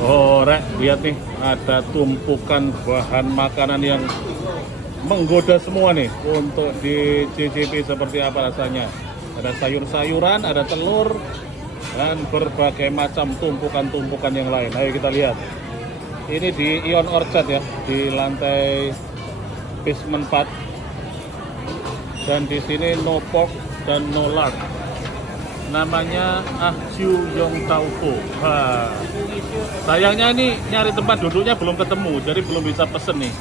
Oh, Rek, lihat nih, ada tumpukan bahan makanan yang menggoda semua nih untuk dicicipi seperti apa rasanya. Ada sayur-sayuran, ada telur, dan berbagai macam tumpukan-tumpukan yang lain. Ayo kita lihat. Ini di Ion Orchard ya, di lantai basement 4. Dan di sini no pork dan no lard. Namanya Ah Ju Yong Tau Fo. Sayangnya ini nyari tempat duduknya belum ketemu, jadi belum bisa pesen nih.